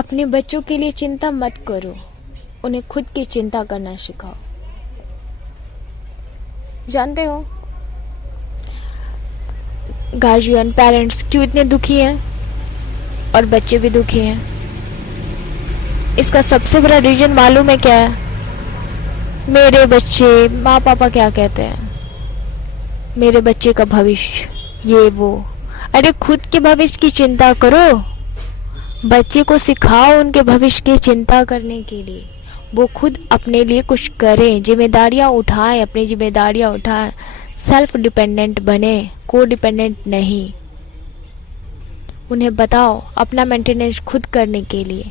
अपने बच्चों के लिए चिंता मत करो, उन्हें खुद की चिंता करना सिखाओ। जानते हो गार्जियन पेरेंट्स क्यों इतने दुखी हैं और बच्चे भी दुखी हैं? इसका सबसे बड़ा रीजन मालूम है क्या है? मेरे बच्चे, माँ पापा क्या कहते हैं, मेरे बच्चे का भविष्य, ये वो। अरे खुद के भविष्य की चिंता करो, बच्चे को सिखाओ उनके भविष्य की चिंता करने के लिए। वो खुद अपने लिए कुछ करें, जिम्मेदारियां उठाएं, अपनी जिम्मेदारियां उठाएं, सेल्फ डिपेंडेंट बने, को डिपेंडेंट नहीं। उन्हें बताओ अपना मेंटेनेंस खुद करने के लिए।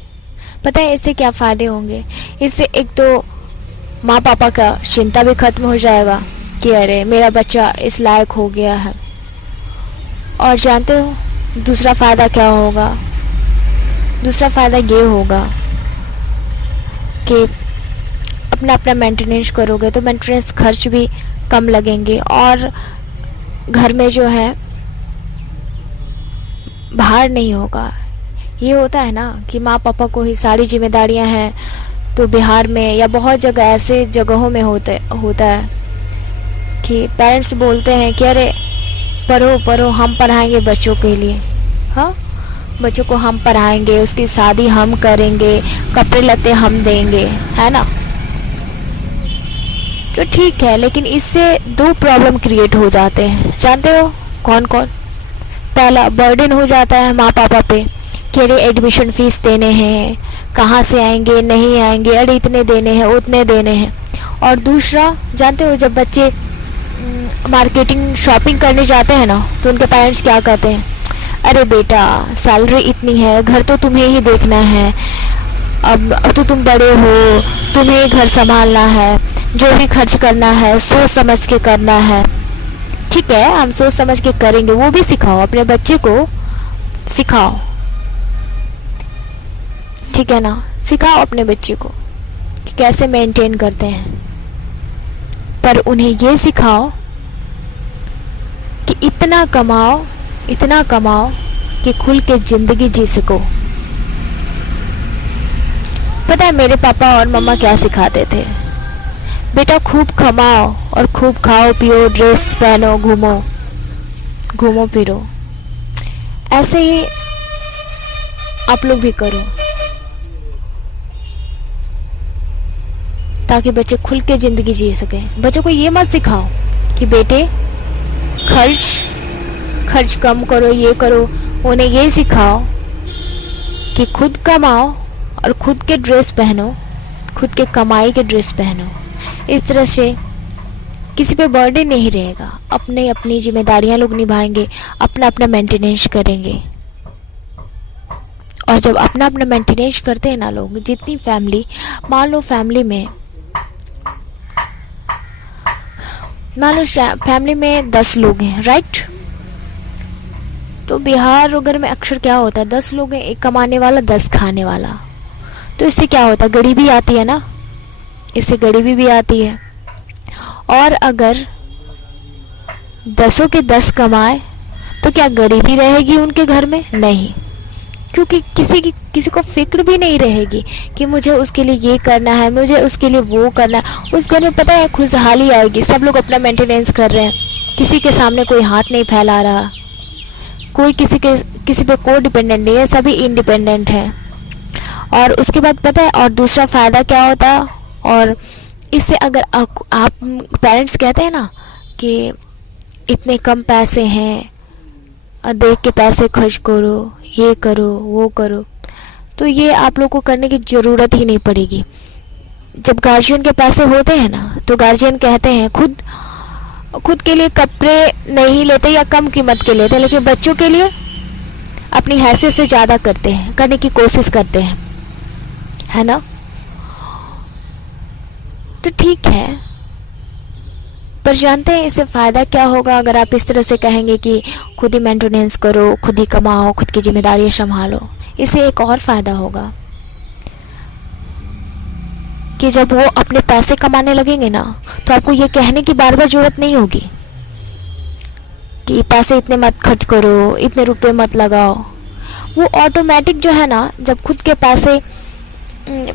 पता है इससे क्या फ़ायदे होंगे? इससे एक तो माँ पापा का चिंता भी खत्म हो जाएगा कि अरे मेरा बच्चा इस लायक हो गया है। और जानते हो दूसरा फ़ायदा क्या होगा? दूसरा फ़ायदा ये होगा कि अपना अपना मेंटेनेंस करोगे तो मेंटेनेंस खर्च भी कम लगेंगे और घर में जो है भार नहीं होगा। ये होता है ना कि माँ पापा को ही सारी जिम्मेदारियां हैं, तो बिहार में या बहुत जगह ऐसे जगहों में होता है कि पेरेंट्स बोलते हैं कि अरे पढ़ो पढ़ो, हम पढ़ाएंगे बच्चों के लिए। हाँ, बच्चों को हम पढ़ाएंगे, उसकी शादी हम करेंगे, कपड़े लत्ते हम देंगे, है ना? तो ठीक है, लेकिन इससे दो प्रॉब्लम क्रिएट हो जाते हैं। जानते हो कौन कौन? पहला, बर्डन हो जाता है माँ पापा पे कि अरे एडमिशन फीस देने हैं, कहाँ से आएंगे, नहीं आएंगे, अरे इतने देने हैं, उतने देने हैं। और दूसरा, जानते हो जब बच्चे मार्केटिंग शॉपिंग करने जाते हैं ना, तो उनके पेरेंट्स क्या कहते हैं? अरे बेटा सैलरी इतनी है, घर तो तुम्हें ही देखना है, अब तो तुम बड़े हो, तुम्हें घर संभालना है, जो भी खर्च करना है सोच समझ के करना है। ठीक है, हम सोच समझ के करेंगे, वो भी सिखाओ, अपने बच्चे को सिखाओ, ठीक है ना? सिखाओ अपने बच्चे को कि कैसे मेंटेन करते हैं, पर उन्हें ये सिखाओ कि इतना कमाओ कि खुल के जिंदगी जी सको। पता है मेरे पापा और मम्मा क्या सिखाते थे? बेटा खूब कमाओ और खूब खाओ पियो, ड्रेस पहनो, घूमो फिरो। ऐसे ही आप लोग भी करो ताकि बच्चे खुल के जिंदगी जी सके। बच्चों को ये मत सिखाओ कि बेटे खर्च कम करो, ये करो। उन्हें ये सिखाओ कि खुद कमाओ और खुद के ड्रेस पहनो, खुद के कमाई के ड्रेस पहनो। इस तरह से किसी पे बर्डन नहीं रहेगा, अपनी जिम्मेदारियां लोग निभाएंगे, अपना मेंटेनेंस करेंगे। और जब अपना मेंटेनेंस करते हैं ना लोग, जितनी फैमिली, मान लो फैमिली में 10 लोग हैं, राइट? तो बिहार वगैरह में अक्सर क्या होता है, 10 लोग हैं, एक कमाने वाला 10 खाने वाला। तो इससे क्या होता है, गरीबी आती है ना, इससे गरीबी भी आती है। और अगर 10 के 10 कमाए तो क्या गरीबी रहेगी उनके घर में? नहीं, क्योंकि किसी को फिक्र भी नहीं रहेगी कि मुझे उसके लिए ये करना है, मुझे उसके लिए वो करना है। उस घर में पता है खुशहाली आएगी, सब लोग अपना मेंटेनेंस कर रहे हैं, किसी के सामने कोई हाथ नहीं फैला रहा, कोई किसी पे को डिपेंडेंट नहीं है, सभी इंडिपेंडेंट है। और उसके बाद पता है और दूसरा फ़ायदा क्या होता है? और इससे अगर आप पेरेंट्स कहते हैं ना कि इतने कम पैसे हैं, देख के पैसे खर्च करो, ये करो वो करो, तो ये आप लोग को करने की ज़रूरत ही नहीं पड़ेगी। जब गार्जियन के पैसे होते हैं ना, तो गार्जियन कहते हैं खुद के लिए कपड़े नहीं लेते या कम कीमत के लेते, लेकिन बच्चों के लिए अपनी हैसियत से ज़्यादा करने की कोशिश करते हैं, है ना? तो ठीक है, पर जानते हैं इससे फ़ायदा क्या होगा? अगर आप इस तरह से कहेंगे कि खुद ही मेंटेनेंस करो, खुद ही कमाओ, खुद की जिम्मेदारियां संभालो, इससे एक और फ़ायदा होगा कि जब वो अपने पैसे कमाने लगेंगे ना, तो आपको ये कहने की बार बार ज़रूरत नहीं होगी कि पैसे इतने मत खर्च करो, इतने रुपए मत लगाओ। वो ऑटोमेटिक जो है ना, जब खुद के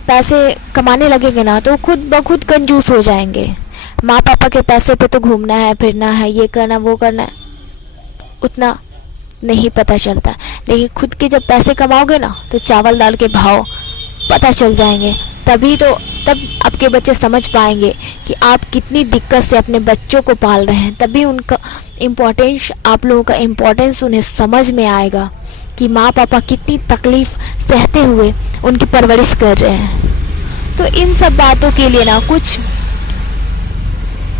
पैसे कमाने लगेंगे ना, तो खुद ब खुद कंजूस हो जाएंगे। माँ पापा के पैसे पे तो घूमना है, फिरना है, ये करना वो करना है, उतना नहीं पता चलता। लेकिन खुद के जब पैसे कमाओगे ना, तो चावल दाल के भाव पता चल जाएंगे। तब आपके बच्चे समझ पाएंगे कि आप कितनी दिक्कत से अपने बच्चों को पाल रहे हैं। तभी उनका इम्पोर्टेंस, आप लोगों का इम्पोर्टेंस उन्हें समझ में आएगा कि माँ पापा कितनी तकलीफ़ सहते हुए उनकी परवरिश कर रहे हैं। तो इन सब बातों के लिए ना कुछ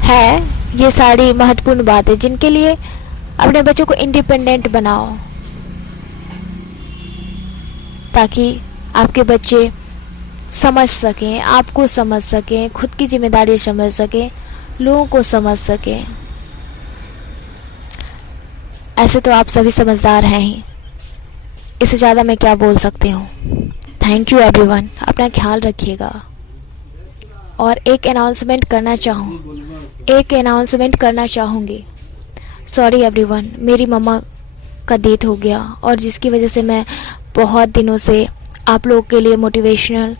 है, ये सारी महत्वपूर्ण बातें जिनके लिए अपने बच्चों को इंडिपेंडेंट बनाओ, ताकि आपके बच्चे समझ सकें, आपको समझ सकें, खुद की जिम्मेदारी समझ सकें, लोगों को समझ सकें। ऐसे तो आप सभी समझदार हैं ही, इससे ज़्यादा मैं क्या बोल सकती हूँ। थैंक यू एवरीवन, अपना ख्याल रखिएगा। और एक अनाउंसमेंट करना चाहूँगी। सॉरी एवरीवन, मेरी मम्मा का डेथ हो गया, और जिसकी वजह से मैं बहुत दिनों से आप लोगों के लिए मोटिवेशनल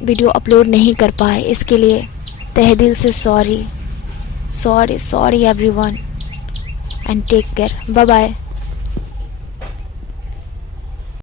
वीडियो अपलोड नहीं कर पाए। इसके लिए तहे दिल से sorry everyone, and take care. Bye bye.